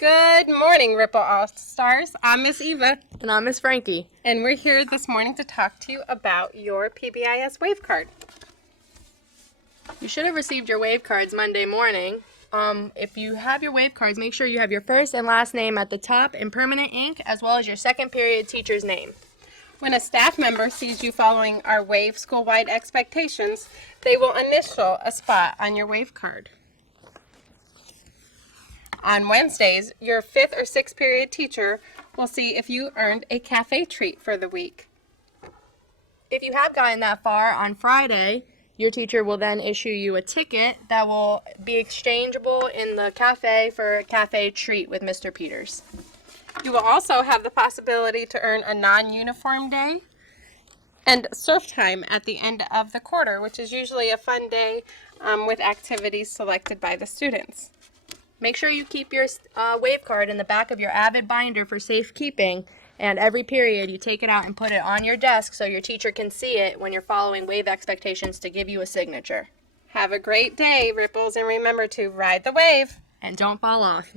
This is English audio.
Good morning, Ripple All-Stars. I'm Miss Eva. And I'm Miss Frankie. And we're here this morning to talk to you about your PBIS wave card. You should have received your wave cards Monday morning. If you have your wave cards, make sure you have your first and last name at the top in permanent ink, as well as your second period teacher's name. When a staff member sees you following our wave school-wide expectations, they will initial a spot on your wave card. On Wednesdays, your 5th or 6th period teacher will see if you earned a cafe treat for the week. If you have gotten that far, on Friday, your teacher will then issue you a ticket that will be exchangeable in the cafe for a cafe treat with Mr. Peters. You will also have the possibility to earn a non-uniform day and surf time at the end of the quarter, which is usually a fun day with activities selected by the students. Make sure you keep your wave card in the back of your Avid binder for safekeeping, and every period you take it out and put it on your desk so your teacher can see it when you're following wave expectations to give you a signature. Have a great day, Ripples, and remember to ride the wave. And don't fall off.